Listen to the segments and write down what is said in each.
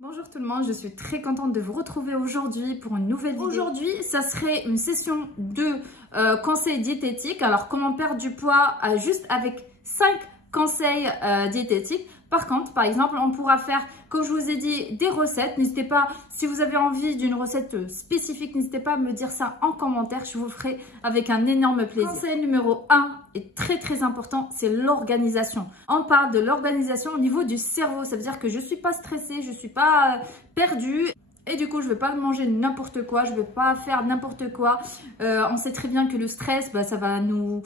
Bonjour tout le monde, je suis très contente de vous retrouver aujourd'hui pour une nouvelle vidéo. Aujourd'hui, ça serait une session de conseils diététiques. Alors, comment perdre du poids juste avec 5 conseils diététiques. Par contre, par exemple, on pourra faire, comme je vous ai dit, des recettes. N'hésitez pas, si vous avez envie d'une recette spécifique, n'hésitez pas à me dire ça en commentaire. Je vous ferai avec un énorme plaisir. Conseil numéro 1 est très important, c'est l'organisation. On parle de l'organisation au niveau du cerveau. Ça veut dire que je ne suis pas stressée, je ne suis pas perdue. Et du coup, je ne vais pas manger n'importe quoi, je ne vais pas faire n'importe quoi. On sait très bien que le stress, ça va nous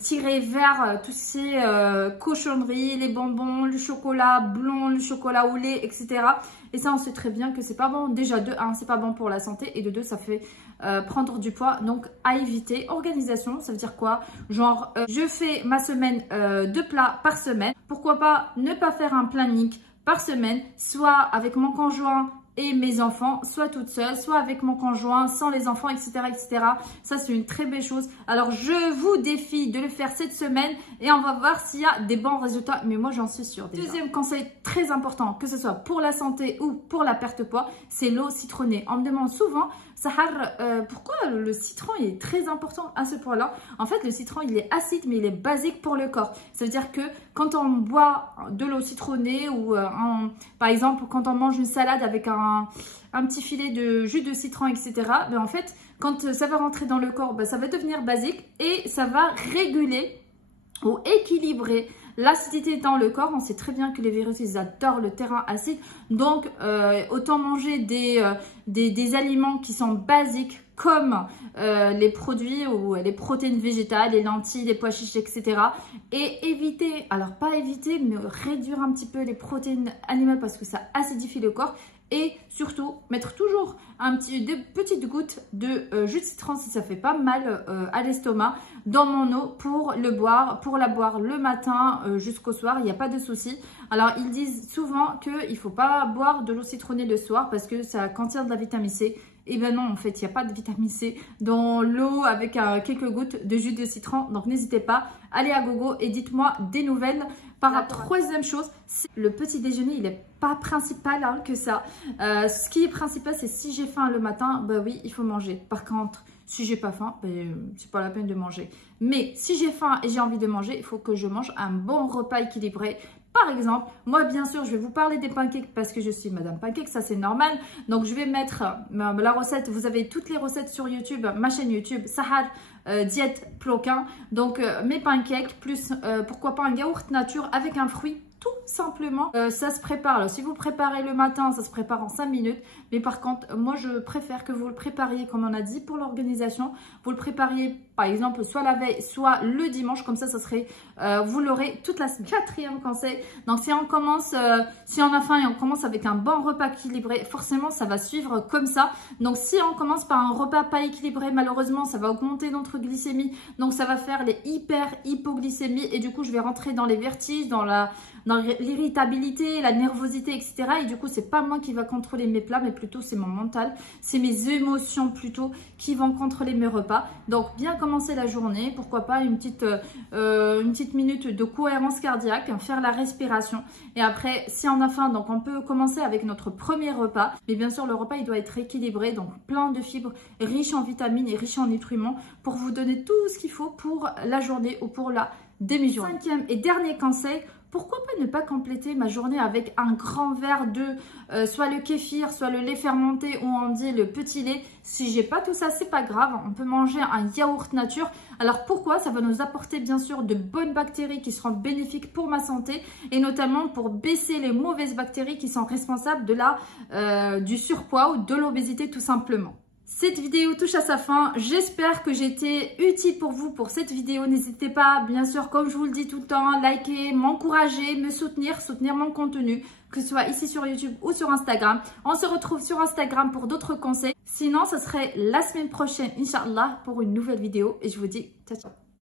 tirer vers tout ce qui est cochonneries, les bonbons, le chocolat blond, le chocolat au lait, etc. Et ça, on sait très bien que c'est pas bon. Déjà, de 1, c'est pas bon pour la santé. Et de 2, ça fait prendre du poids. Donc, à éviter. Organisation, ça veut dire quoi? Genre, je fais ma semaine de plats par semaine. Pourquoi pas ne pas faire un planning par semaine, soit avec mon conjoint et mes enfants, soit toute seule, soit avec mon conjoint, sans les enfants, etc. etc. Ça, c'est une très belle chose. Alors, je vous défie de le faire cette semaine et on va voir s'il y a des bons résultats. Mais moi, j'en suis sûre. Deuxième conseil très important, que ce soit pour la santé ou pour la perte de poids, c'est l'eau citronnée. On me demande souvent, Sahar, pourquoi le citron il est très important à ce point-là? En fait, le citron, il est acide, mais il est basique pour le corps. Ça veut dire que quand on boit de l'eau citronnée ou par exemple, quand on mange une salade avec un petit filet de jus de citron, etc. Mais en fait, quand ça va rentrer dans le corps, ça va devenir basique et ça va réguler ou équilibrer l'acidité dans le corps. On sait très bien que les virus, ils adorent le terrain acide. Donc, autant manger des aliments qui sont basiques comme les produits ou les protéines végétales, les lentilles, les pois chiches, etc. Et éviter, alors pas éviter, mais réduire un petit peu les protéines animales parce que ça acidifie le corps. Et surtout, mettre toujours des petites gouttes de jus de citron si ça fait pas mal à l'estomac dans mon eau pour la boire le matin jusqu'au soir. Il n'y a pas de souci. Alors, ils disent souvent qu'il ne faut pas boire de l'eau citronnée le soir parce que ça contient de la vitamine C. Et ben non, en fait, il n'y a pas de vitamine C dans l'eau avec quelques gouttes de jus de citron. Donc, n'hésitez pas, allez à gogo et dites-moi des nouvelles. La troisième chose, le petit déjeuner, il n'est pas principal que ça. Ce qui est principal, c'est si j'ai faim le matin, oui, il faut manger. Par contre, si j'ai pas faim, c'est pas la peine de manger. Mais si j'ai faim et j'ai envie de manger, il faut que je mange un bon repas équilibré. Par exemple, moi, bien sûr, je vais vous parler des pancakes parce que je suis Madame Pancake, ça c'est normal. Donc, je vais mettre la recette. Vous avez toutes les recettes sur YouTube, ma chaîne YouTube, Sahar Diète Ploquin. Donc, mes pancakes, plus pourquoi pas un yaourt nature avec un fruit. Tout simplement, ça se prépare. Alors, si vous préparez le matin, ça se prépare en 5 minutes. Mais par contre, moi, je préfère que vous le prépariez, comme on a dit, pour l'organisation. Vous le prépariez, par exemple, soit la veille, soit le dimanche. Comme ça serait, vous l'aurez toute la semaine. Quatrième conseil. Donc, si on commence, si on a faim et on commence avec un bon repas équilibré, forcément, ça va suivre comme ça. Donc, si on commence par un repas pas équilibré, malheureusement, ça va augmenter notre glycémie. Donc, ça va faire les hypoglycémies. Et du coup, je vais rentrer dans les vertiges, dans l'irritabilité, la nervosité, etc. Et du coup, c'est pas moi qui va contrôler mes plats, mais plutôt c'est mon mental, c'est mes émotions plutôt qui vont contrôler mes repas. Donc, bien commencer la journée, pourquoi pas une petite minute de cohérence cardiaque, faire la respiration. Et après, si on a faim, donc on peut commencer avec notre premier repas. Mais bien sûr, le repas, il doit être équilibré, donc plein de fibres, riche en vitamines et riche en nutriments pour vous donner tout ce qu'il faut pour la journée ou pour la demi-journée. Cinquième et dernier conseil, pourquoi ne pas compléter ma journée avec un grand verre de soit le kéfir, soit le lait fermenté ou on dit le petit lait. Si j'ai pas tout ça, c'est pas grave, on peut manger un yaourt nature. Alors pourquoi? Ça va nous apporter bien sûr de bonnes bactéries qui seront bénéfiques pour ma santé et notamment pour baisser les mauvaises bactéries qui sont responsables du surpoids ou de l'obésité tout simplement. Cette vidéo touche à sa fin. J'espère que j'ai été utile pour vous pour cette vidéo. N'hésitez pas, bien sûr, comme je vous le dis tout le temps, liker, m'encourager, me soutenir mon contenu, que ce soit ici sur YouTube ou sur Instagram. On se retrouve sur Instagram pour d'autres conseils. Sinon, ce serait la semaine prochaine, Inch'Allah, pour une nouvelle vidéo. Et je vous dis ciao, ciao.